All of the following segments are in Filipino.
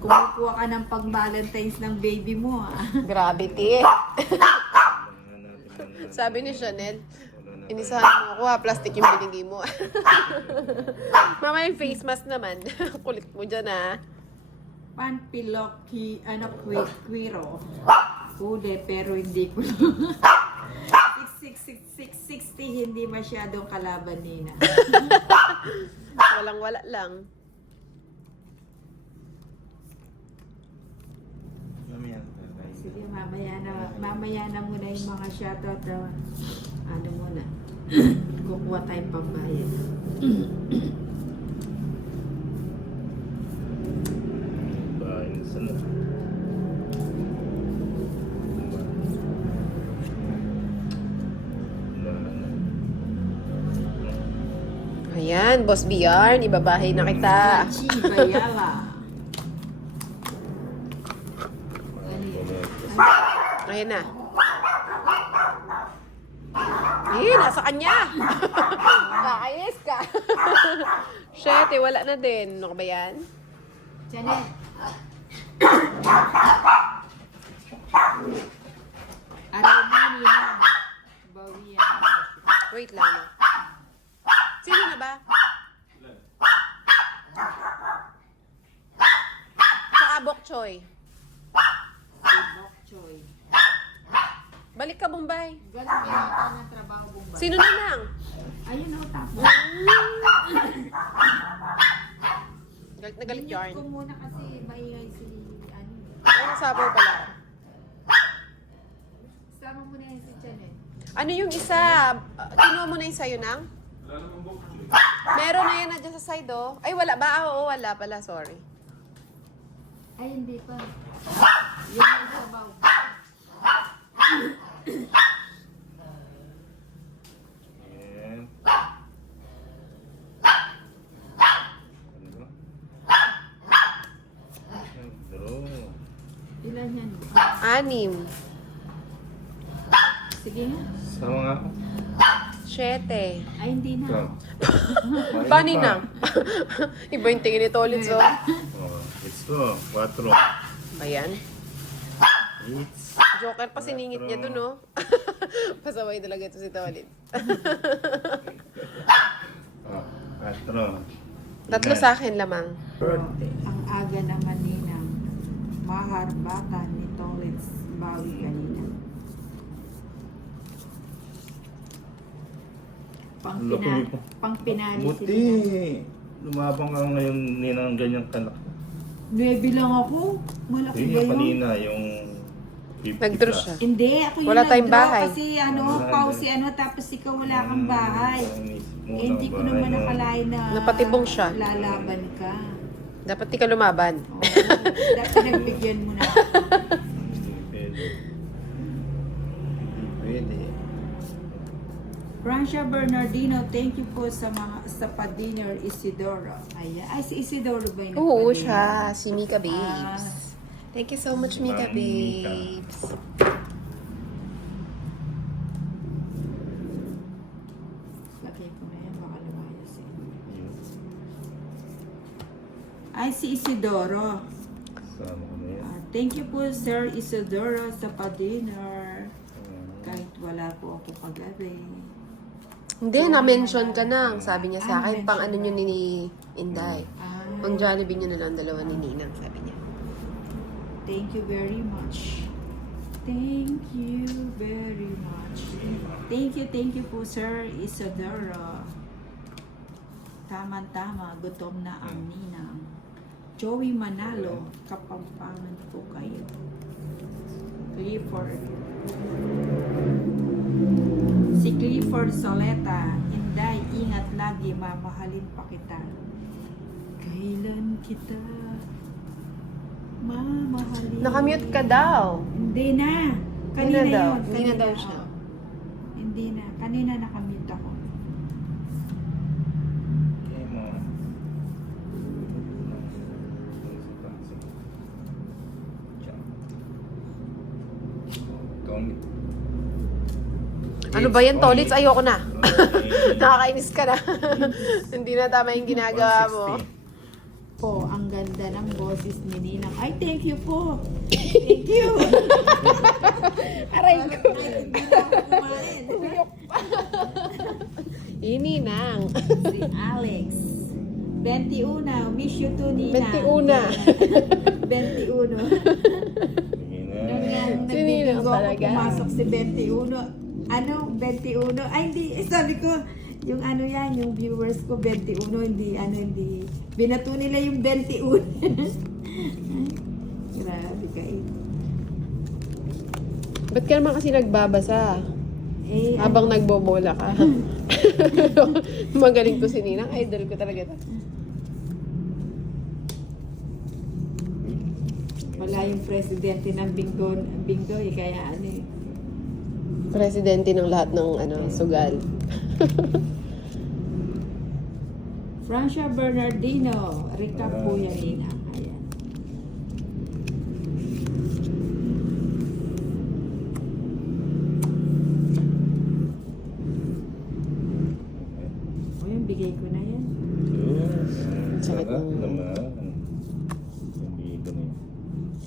Kumukuha ka ng pang-Valentine's ng baby mo, ah. Gravity. Sabi ni Chanel, inisahan mo ako ha, plastic yung binigay mo. Mama, yung face mask naman. Kulit mo dyan ha. Panpiloki, Quiro. Huli, pero hindi ko 660, hindi masyadong kalaban nina. Walang-wala lang. Sige, mamaya na muna yung mga shoutout na ano muna. Kukuha tayong pambayad. Ayan, Boss BR, ibabahay na kita. Chibayala. Ayan na. Eh, nasa kanya. Nakayos ka. Shit, wala na din. Ano ka ba yan? Janet. Araw mo nila. Bawian. Wait lang. No? Sino na ba? Sa Bok Choy. Bok Choy. Balik ka, Bombay. Ganun pinaka ng trabaho Bombay. Sino na lang? Ayun o, tapos. Galit na galit yarn. ko muna kasi maingay si ano. Ano sabaw pala? Sama mo na yan si Janet. Ano yung isa? Kinuha mo na yung sayo nang? Meron na yan na dyan sa side, oh. Ay, wala ba? Oo, wala pala. Sorry. Ay, hindi pa. Yun ang trabaho. Ilan yan? 6. Sige nga. Sama nga. 7. Ay, hindi na. Bani na. Iba yung tingin ni Tolitz, oh. It's 4. Ayan. It's Joker pa siningit niya dun, oh. Pasaway talaga ito si Tolitz. 4. 3 sa akin lamang. Ang aga naman ninang maharbatan ni Tolitz bawi kanina. Pang pinali Buti. sila. Lumabang ka ngayon ninang ganyang kanak. 9 lang ako. Malaki Yun ba yung yun? kanina, yung 50 Nag-draw plus. siya. Hindi, ako yung Wala tayong nag-draw bahay. kasi ano, pause tapos ikaw wala kang bahay. Eh, hindi ko naman nakalain na Napatibong siya. lalaban ka. Dapat di ka lumaban. Oo, dapat nagbigyan mo na ako. Pwede. Pwede. Francia Bernardino, thank you po sa pa-dinner Isidoro. Ayan. Ay, si Isidoro ba yung Oo, nagpa-dinner? siya. Si Mika Babes. Thank you so much, Mika Ma'am Mika. Babes. Lagay ko na yan, baka lumayas eh. Yun. Ay, si Isidoro. Sama ko na yan. Thank you po, Sir Isidoro, sa pa-dinner. Kahit wala po ako kagabi. Hindi, na-mention ka na. Sabi niya sa Ah, akin, pang ano na-mention nyo ni Inday. Ah, Pang Jollibee nyo na lang, dalawa ni Ninang, sabi niya. thank you very much. Thank you very much. Thank you po, Sir Isidoro. Tama-tama, gutom na ang ninang. Joey Manalo, kapampangan po kayo. Clifford. Si Clifford Soleta, Inday, ingat lagi, mamahalin pa kita. Kailan kita mamahalin? Nakamute ka daw. Hindi na. Hindi Kanina na daw. yun. Hindi na Kanina, daw siya. oh. Hindi na. Kanina nakamute ako. Okay mo. Ano ba yan, Tolitz? Ayoko na. Nakakainis ka na. Hindi na tama yung ginagawa mo. Po, ang ganda ng boses ni Ninang. Ay, thank you po. Thank you. Aray ko. Kumain. Ininang. Si Alex. 21. Miss you too, Nina. 21. 21. Sige na. Si Ninang talaga. Pumasok si 21. Ano? 21? Ay, hindi. Sabi ko, yung ano yan, yung viewers ko, 21. Hindi. Binato nila yung 21. Grabe kayo. Ba't ka naman kasi nagbabasa? Eh, Habang nagbobola ka. Magaling to si Ninang. Idol ko talaga to. wala yung presidente ng bingo eh, kaya ano eh. Presidente ng lahat ng sugal. Francia Bernardino, recap po yan, Nina. Ayan. O yung bigay ko na yan. Yes. Sakit Sarap ng- naman. Hindi ko na yun.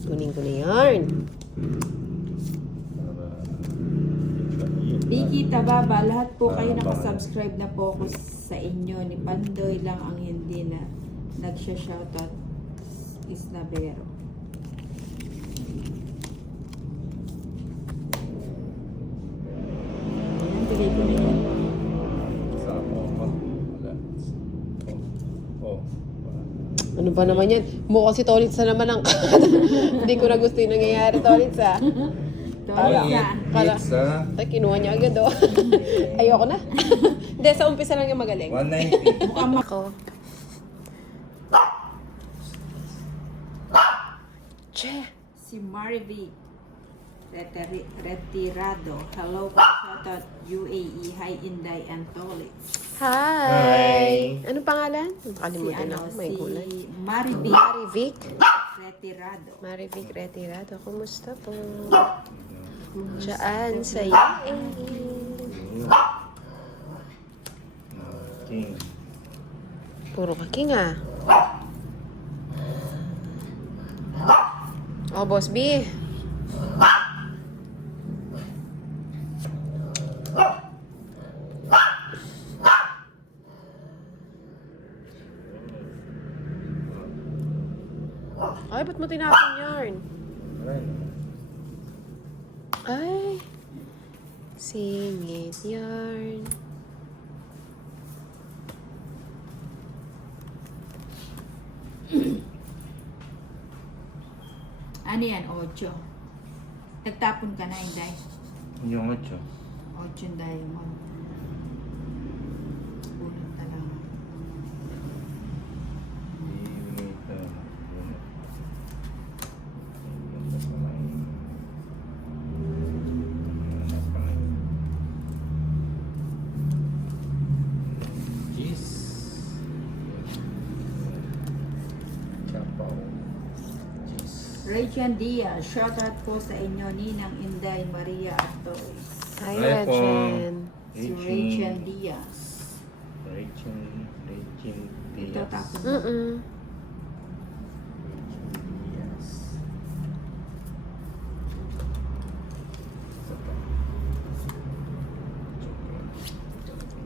Kunin ko na yarn. Para Vicky Tababa, lahat po kayo Ah, nakasubscribe na po ako sa inyo. Ni Pandoy lang ang hindi na nagsha-shoutout is Navero. Ayan, bigay ko na yan. Sama ko. Wala. Oh. Ano ba naman yan? Mukha si Tolitsa naman ang hindi ko na gusto yung nangyayari, Tolitsa. Tolitsa. Kala- Pizza. Ay, kinuha niya agad, oh. Ayoko na. Hindi, sa umpisa lang yung magaling. 190. Mukhang Ako. Che. si Marivic Retirado. Hello po, shoutout UAE. Hi, Inday and Tolit. Hi! Hi. Anong pangalan? Si Nakalimutan ano, ako, may gulay. si Marivic Marivic. Retirado. Marivic Retirado. Kumusta po? Diyan sa UAE. King. Puro kaking ah. Oh, Boss B. Ay, ba't mo tinapon yarn? Alright. Ay. Singit yarn. Ano yan? 8. Nagtapon ka na, Inday. Yung 8. 8 yung diamond. Punot talaga. Cheese. Chapaw. Cheese. Rachel Diaz, shoutout po sa inyo, Ninang Inday, Maria at Toys. Ay, Ay, po. Rajen. Si Rachel Diaz. Rachel Ito, Diaz. tapon. Mm-mm. Diaz.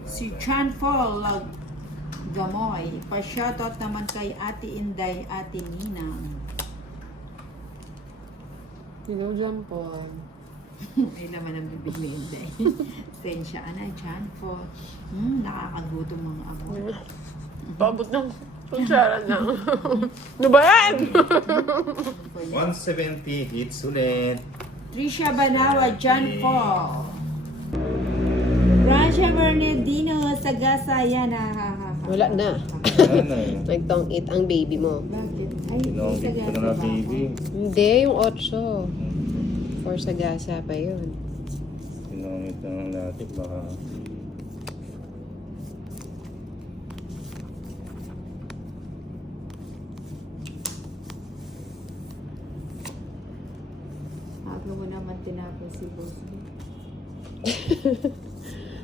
Si Chan Fall Gamoy, pa-shoutout naman kay Ate Inday, Ate Ninang. Ikaw dyan po. Ay naman ang bibig ni Inday. Sensya ka na, Chan Fall. Nakakagutom mga ako. Pabot ng kutsara na. Ano ba yan? 170 hits ulit. Trisha Banawa, Chan Fall. Francia Bernardino, Sagasa, yan. Wala na. Ano eh. Nagtong eat ang baby mo. Bakit? Ay, Pinongit ko na Sagasa nga ba ako? baby. Hindi, yung 8. For sa gasa pa yun. Pinongit na lang natin baka... Aga mo naman tinapos si Boss.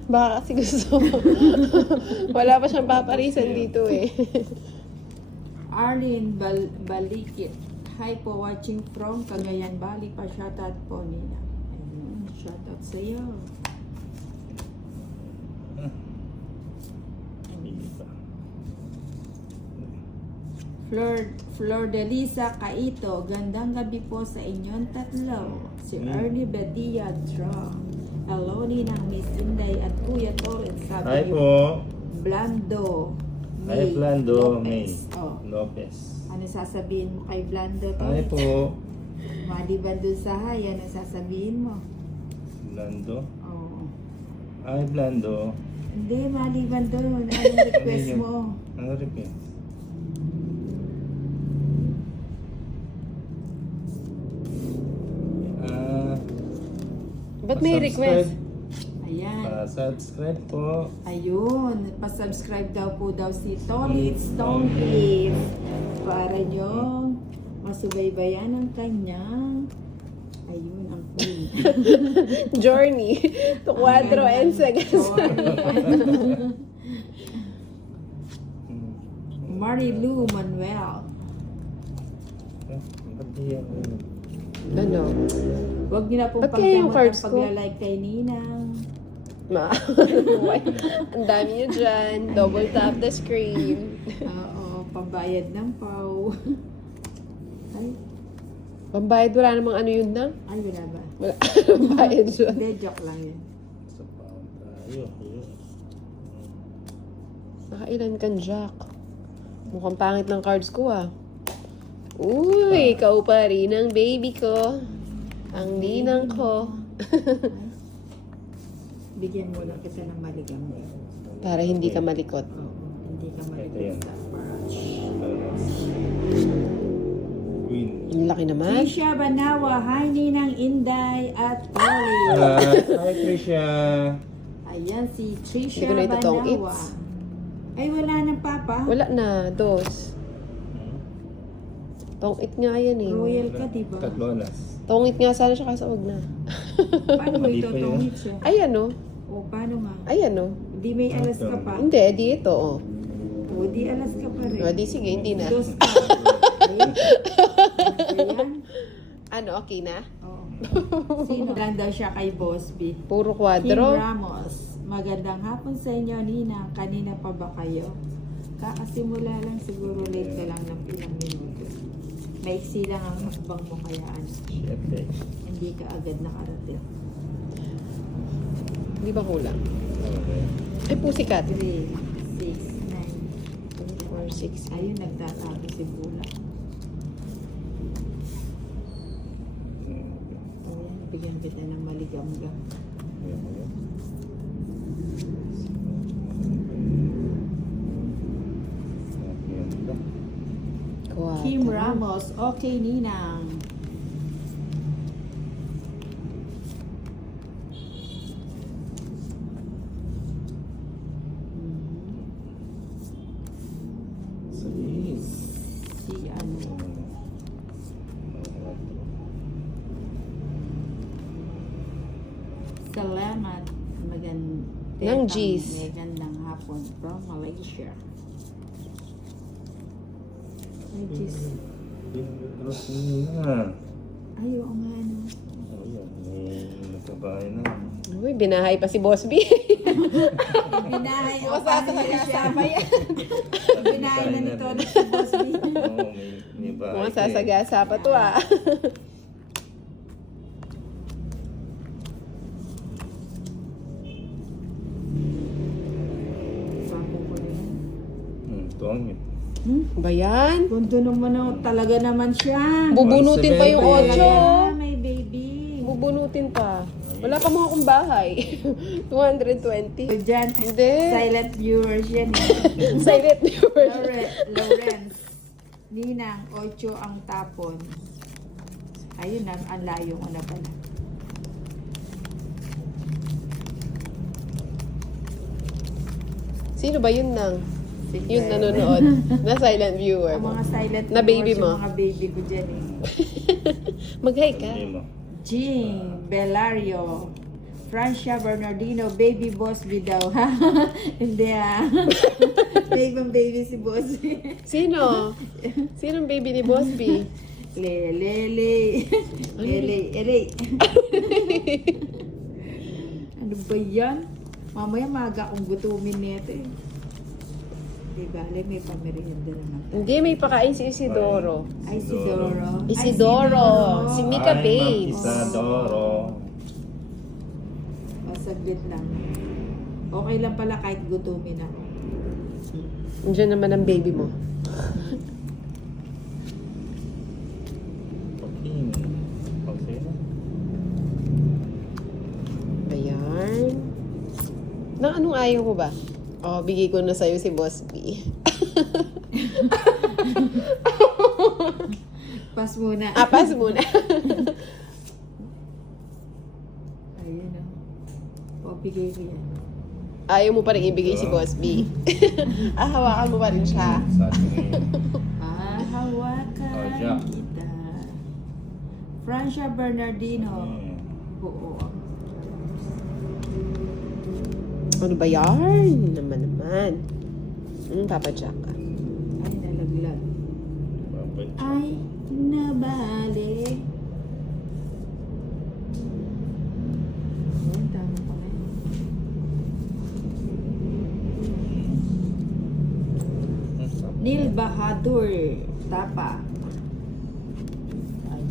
Baka kasi gusto mo. Wala pa siyang paparisan dito eh. Arlene Balikit. Hi po, watching from Cagayan Valley pa. Shoutout po nila. Ayun, shoutout sa iyo. Hindi pa. Flor de Lisa Kaito. Gandang gabi po sa inyong tatlo. Si Ernie Badia Draw. Hello ninang Miss Inday at Kuya Torres. Sabi Hi niyo, po. Blando. Hi, Blando May Lopez. Oh. Lopez. Ano sasabihin mo kay Blando Hi Torres? po. Maliban dun sa hi, ano sasabihin mo? Blando. Oo. Hi, Blando. Hindi, maliban dun. Anong request Ano yun? mo? Ano request? Ah, Ba't may request? Ayan. Subscribe po. Ayun. Pasubscribe daw po daw si Tolit Stone Eve para nyo masubaybayan ang kanyang ayun, ang queen. Journey to Cuadro and Sagasa. Marilu Manuel. Ba't di ako? Ano? Huwag niyo na pong Ba't kaya yung pagdamot cards ang ko? paglalike kay Ninang. Ang dami nyo dyan. Double tap the screen. Oo, pambayad ng pau. Ay, Pambayad, wala namang ano yun na. ay wala ba? Wala. Pambayad dyan. Hindi, joke lang yun. Sa pound tayo. Ayun. Nakailan kan Jack? Mukhang pangit ng cards ko ah. Uy, ikaw pa rin ang baby ko. Ang ninang ko. Bigyan mo lang kita ng maligam na yun. Para hindi ka malikot. Oo, hindi ka Ito yan. maligam sa brush. Win. Ang laki naman. Trisha Banawa, hi Ninang Inday at Polly. Hi, Trisha. Ayan si Trisha Hindi ko na itutong Banawa. its. Ay, wala ng papa. Wala na, dos. Tong-it nga yan eh. Royal ka, di ba? Tatlo alas. Tong-it nga sana siya kasi wag na. Paano mo Mali ito pa yun. tongit siya? Ay ano? O, paano nga? Ay ano? Di may alas ka pa? Hindi, di ito oh. O, di alas ka pa rin. O, di sige, hindi na. Dos ka. Ayan. Ayan. Ano, okay na? Oo. Sino? Lang daw siya kay Boss B. Puro Kim kwadro. Ramos. Magandang hapon sa inyo, Nina. Kanina pa ba kayo? Kakasimula lang siguro late ka lang ng ilang minuto. Maiksi lang ang hakbang mo kaya ano. Siyempre. Hindi ka agad nakarating. Di ba kulang? Okay. Ay, pusikat. 3, 6, 9, 4, 6. Ayun, nagtatago si Bula. Ayan, bigyan kita ng maligam-gam. Kim Ramos, okay Ninang. Si ano, salamat. Ng G's. Magandang hapon from Malaysia. Ay, G's. Ay, oo nga, no. May nagkabahay na. Uy, binahay pa si Boss B. Binahay o Masasagasa pa yan. Binahay na nito na si Boss B. Oo, may bahay. Mukhang sasagasa pa to ah. Sapo ko na yan. Tuwang yun. Ba yan? Gundo naman ako, talaga naman siya. Bubunutin pa yung 8. Ah, may baby. Bubunutin pa. Wala pa mga akong bahay. 220. So, dyan, Hindi. silent viewers yan. Silent viewers. Lawrence. Ninang, 8 ang tapon. Ayun na, ang layo ko na pala. Sino ba yun nang? Si Yun Fred. nanonood. Na silent viewer Ang mo. mga silent Na baby viewers, mo. yung mga baby ko dyan eh. Mag-hi ka. Hindi mo. Jean Belario Francia Bernardino, baby boss daw. Ha? Hindi ha. Baby si boss. Sino? Sinong baby ni Boss B? Lele. Lele. Ano ba yan? Mamaya maga akong gutumin nito eh. Di bale, may pamerienda naman. Hindi, may pakain si Isidoro. Ay, Isidoro. Isidoro. Si Mika Babes. Isidoro. Saglit lang. Okay lang pala kahit gutumin ako. Andiyan naman ang baby mo. Pakin. Okay na. Ayan. Na anong ayaw mo ba? Oh, bigay ko na sa'yo si Boss B. Pas muna. Pas muna. Ayun o. O, bigay ko yan. Ayaw mo pa rin ibigay si Boss B. Hawakan mo pa rin siya. Sabi niya. Hawakan Oh, Jack. kita. Francia Bernardino. Oo. Ano ba yan? Naman. Papa Jack. Ay, nalaglag. Babay. Ay, nabali. Ayan, tama pa ngayon. Neil Bahadur. Tapa. Ay,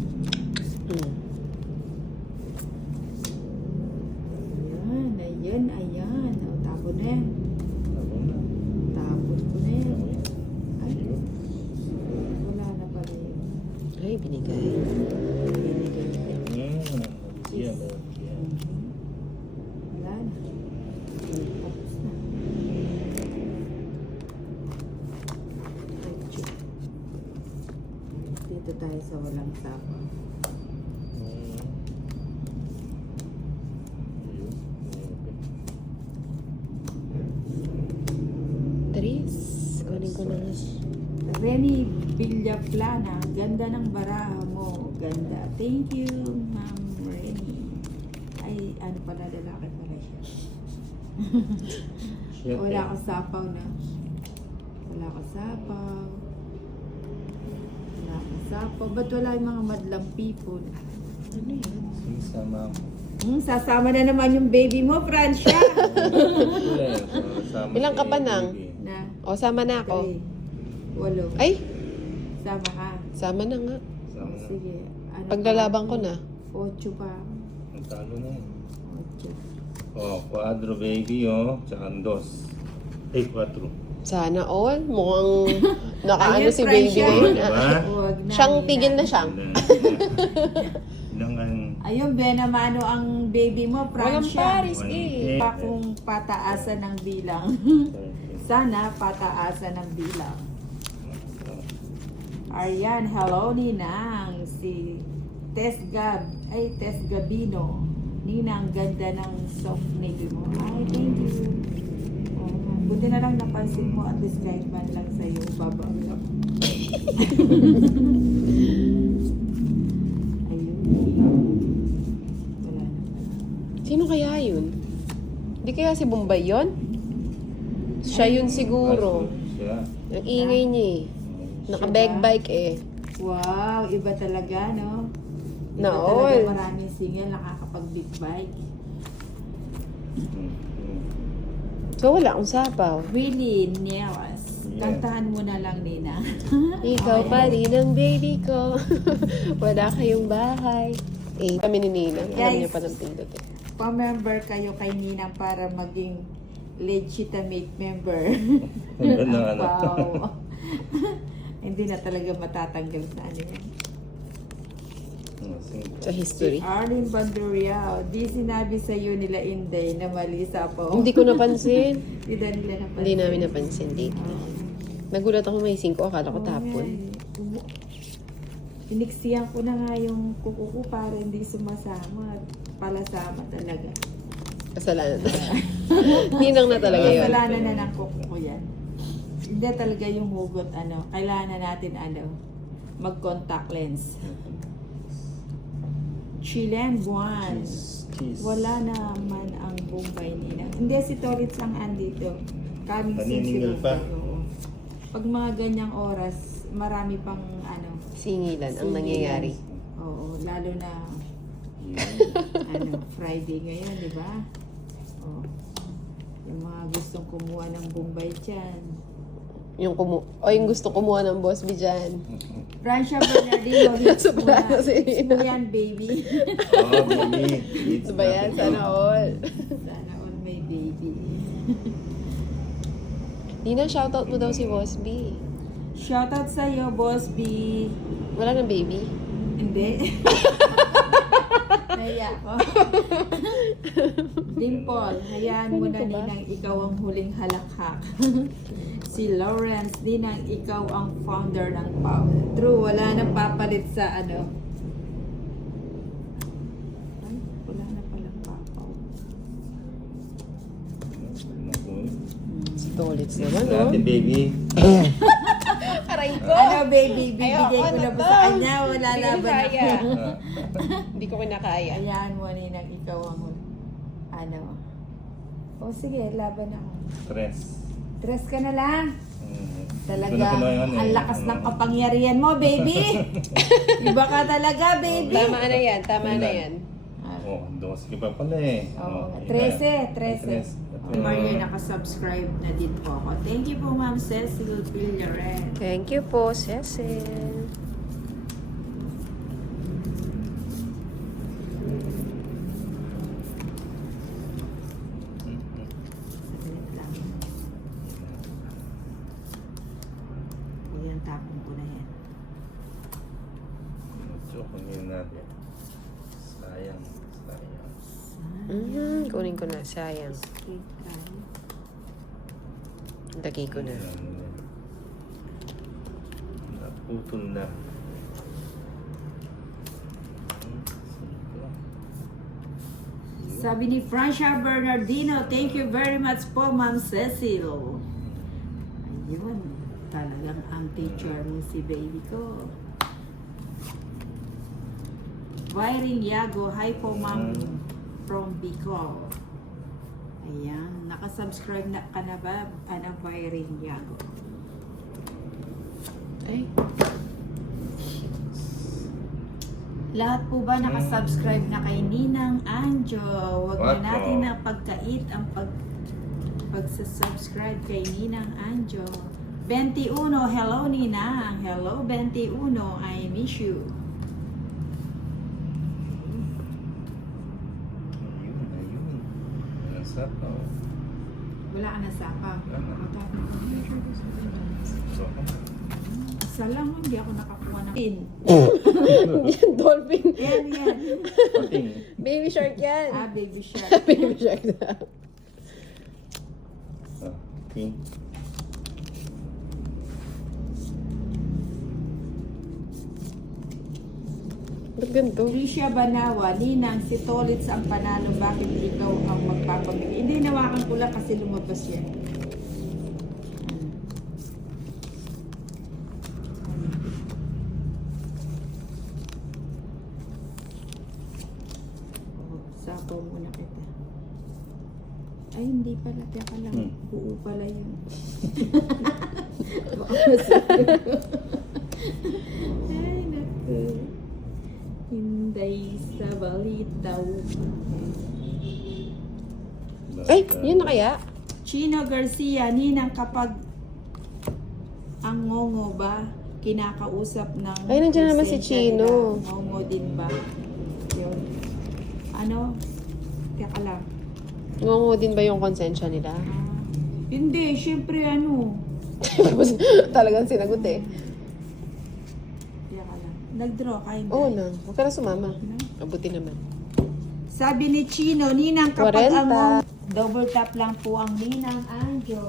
ayan. O, tapon na yan. Ako na. Tapon ko na yan. Ay, Ayun. wala na pala yun. Ay, binigay. Binigay na. Yan. Yan. Wala na. Tapos na. Ayun. Dito tayo sa walang sapa. Tris. Kunin ko na nga. Reni Villaplana, ganda ng baraha mo. Ganda. Thank you, Ma'am Reni. Ay, ano pala, lalaki pala siya. Shit. Wala akong sapaw na. Wala akong sapaw. Wala akong sapaw. Ba't wala yung mga madlang people? Ano yan? Sisama mo. Sasama na naman yung baby mo, Francia. Ilang ka pa nang? Na, O, sama na ako. 8. Ay, Sama ka. sama na nga. Sama na. Sige. Ano Paglalabang ko na. 8 pa ako. Ang talo na yan. 8. Oh, 4 baby tsaka 2. 4. Sana all. Mukhang nakaano Ayun, si baby Francia. ngayon. Diba? Huwag na. Siyang Nina. tigil na siyang. Ilang ang... Ayun, Benamano ang baby mo, Walang Francia. Paris eh. Pa kung pataasan ng bilang. Sana pataasan ng bilang. Aryan, hello Ninang. Si Tess Gabino. Ninang, ganda ng soft nail mo. Ay, thank you. Oh, buti na lang napansin mo at least kahit man lang sa'yo babagak. Ayun. Wala na pala. Sino kaya yun? Di kaya si Bombay yun? Siya yun siguro. Siya. Ang ingay niya eh. Naka-bag bike eh. Wow, iba talaga, no? Iba Na talaga all. maraming single nakakapag-big bike. So wala akong sapaw. Willie Niewas. Yeah. Kantahan mo na lang, Nina. Ikaw pa rin ang baby ko. Wala kayong bahay. Eh, kami ni Nina. Alam Guys. niya pa ng pindot eh. Pa-member kayo kay Nina para maging legitimate member. Ano na ano? Wow. Hindi na talaga matatanggal sa ano yan. Sa history. Arlene Banduriao, di sinabi sa iyo nila Inday na mali sa po. Hindi ko napansin. Hindi daw nila napansin. Hindi namin napansin lately. Nagulat ako may 5. Akala ko tapon. Piniksiyan ko na nga yung kuko ko para hindi sumasama. Palasama talaga. Kasalanan na. Ninang na talaga yun. Kasalanan na ng kuko ko yan. Hindi talaga yung hugot, kailangan na natin, mag-contact lens. Chilean Buwan. Cheese. Wala naman ang Bombay nila. Hindi, si Torits ang andito. Coming soon si Paniningil pa. Bombay. Oo. Pag mga ganyang oras, marami pang ano. Singilan ang singilan. nangyayari. Oo, lalo na Yun. Friday ngayon, di ba? Oh. Yung mga gustong kumuha ng Bombay dyan. Yung gusto kumuha ng Boss B dyan. Francia Bernardino, hits mo Sobrano na. si Hits mo yan, baby. Oh, baby. It's Ano ba yan? Sana all. Sana all may baby. Nina, shoutout mo daw si Boss B. Shoutout sa'yo, Boss B. Wala ng baby? Hindi. Naya ko. Dimple, hayaan mo na ninang ikaw ang huling halakhak. Si Lawrence, ninang ikaw ang founder ng PAW. True, wala nang papalit sa ano. Ay, wala na palang PAW. Si Tolits naman, Sa no? atin, baby. Aray ko! Ano baby, bibigay Ayoko ko na na ba to. sa kanya? Wala Hindi ko laban kaya. ako. Hindi ko kinakaya. Hayaan mo ninang ikaw ang ano. O sige, laban ako. Stress. Dress ka na lang. Talaga, Ito na ko na yan, ang lakas ng kapangyarihan mo, baby. Iba ka talaga, baby. Tama na yan, tama na yan. Oh, 12 pa pala eh. Oo, Oh, 13. Maria, Ito. nakasubscribe na din po ako. Thank you po, Ma'am Cecil Villaret. Thank you po, Cecil. Sagalit lang. Yan, tapon ko na yan. Joke kunin natin. Sayang. Kunin ko na, sayang. Straight try. Lagay ko na. Naputol na. Sabi ni Francia Bernardino, thank you very much po, Ma'am Cecil. Ayun, talagang ang teacher mo si baby ko. Wiring Yago, hi po, Ma'am from Bicol. Ayan, nakasubscribe na ka na ba? Ano, Wiring Yago? Ay, Lahat po ba nakasubscribe na kay Ninang Anjo? Huwag na What natin po? na pagkait ang pagsasubscribe kay Ninang Anjo. 21, hello Ninang. Hello 21, I miss you. Ayun. Nasa pa. Wala ka na sapa. So, Isa lang, hindi ako nakakuha ng pin. dolphin. Yan. pating. Baby shark yan. Baby shark. Baby shark na. Ah, pink. Ba't ganito? Tricia Banawa, Ninang, si Tolits ang panalo, bakit ikaw ang magpapamili? Hindi, nawakan ko lang kasi lumabas yan. Sapaw muna kita. Ay, hindi pala. Teka lang. Buo pala yun. Baka masabi ko. Ay, naku. Hinday sa balitaw. Ay, yun na kaya? Chino Garcia, Ninang, kapag ang ngongo ba kinakausap ng Ay, nandiyan naman si presensya Chino. nila? Ngongo din ba? Yun. Ano? Teka lang. Ngungo din ba yung konsensya nila? Hindi, syempre ano. Talagang sinagot eh. Teka lang. Nag-draw ka, hindi? Oo na. Huwag ka na sumama. Mabuti naman. Sabi ni Chino, Ninang, kapag 40. ang ngongo, double tap lang po ang Ninang Anjo.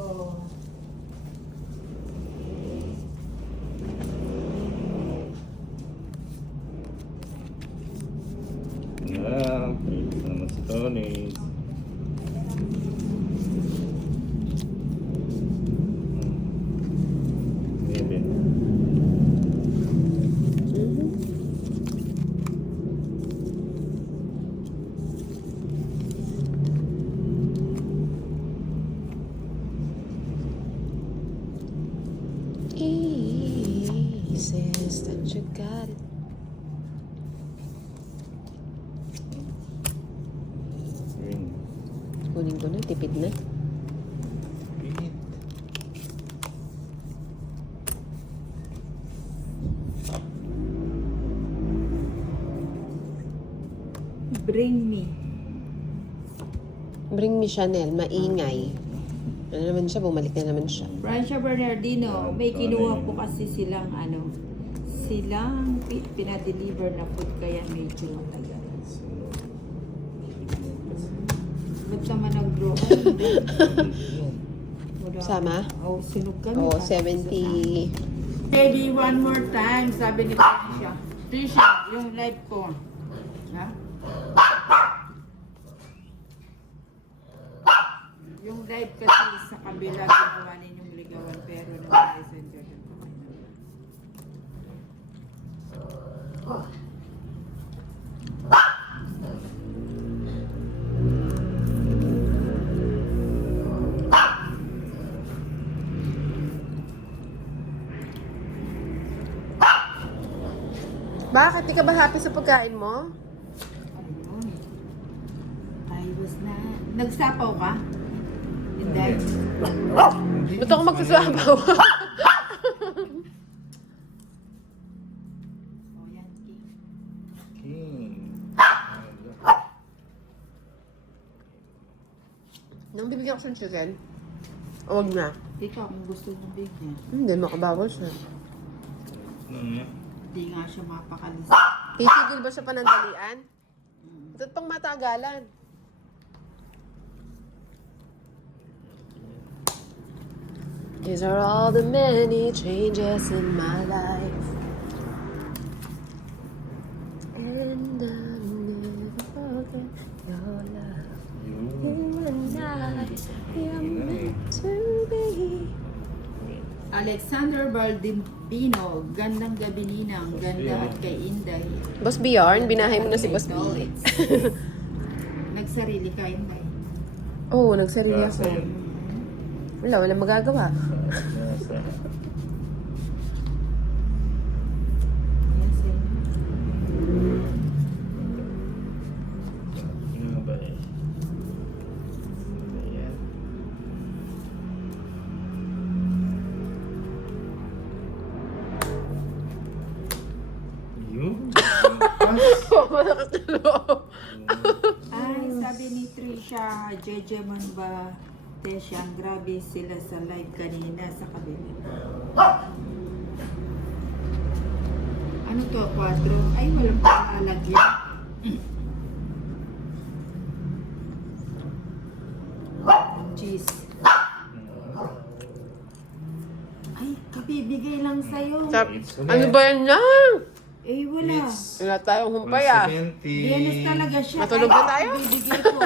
Yeah, naman si Tony. Bebe. Kunin ko na, tipid na. Pit. Bring me. Bring me Chanel, maingay. Ano naman siya, bumalik na naman siya. Francia Bernardino, may kinuha po kasi silang pinadeliver na food kaya medyo matagal. Ba't naman nag-draw? Sama? Oh, sinog kami. Oh, Tapos 70. Baby, one more time, sabi ni Trisha. Trisha, yung live ko. Ha? Yung live kasi sa kabila ginawa ninyong ligawan pero nag-messenger din po kayo. Bakit? Di ka ba happy sa pagkain mo? Ayun. I was na... Nagsapaw ka? Hindi. Ba't ako magsasabaw? Oh, yan, King. King. Nang bibigyan ko sa chicken? O wag na. Ikaw, kung gusto mo bigyan. Hindi, makabawas siya. Ano niya? Hindi nga siya mapakalis. Titigil ba siya panandalian? Ito't pang matagalan. These are all the many changes in my life. And I'll never forget your love. You and I, we are meant to be. Alexander Baldimino, gandang gabi ninang, ganda at kay Inday. Boss Bjorn, binahay mo na si Boss B. Nagsarili ka, Inday. Oo, nagsarili ako. Nasa yun. Wala magagawa. Nasa. Yes, eh. Ano ba eh? Ayan. Yun. Ay, sabi ni Trisha, Jejemon ba, Tesha, ang grabe sila sa live kanina sa kabila. Ano to, 4? Ay, walang pangalagyan. Cheese. Ay, kabibigay lang sa'yo. Ano ba yan lang? Eh, wala. It's Wala tayong humpay ah. 170. Diyanas talaga siya. Matulog na Ay, tayo? Bibigay ko.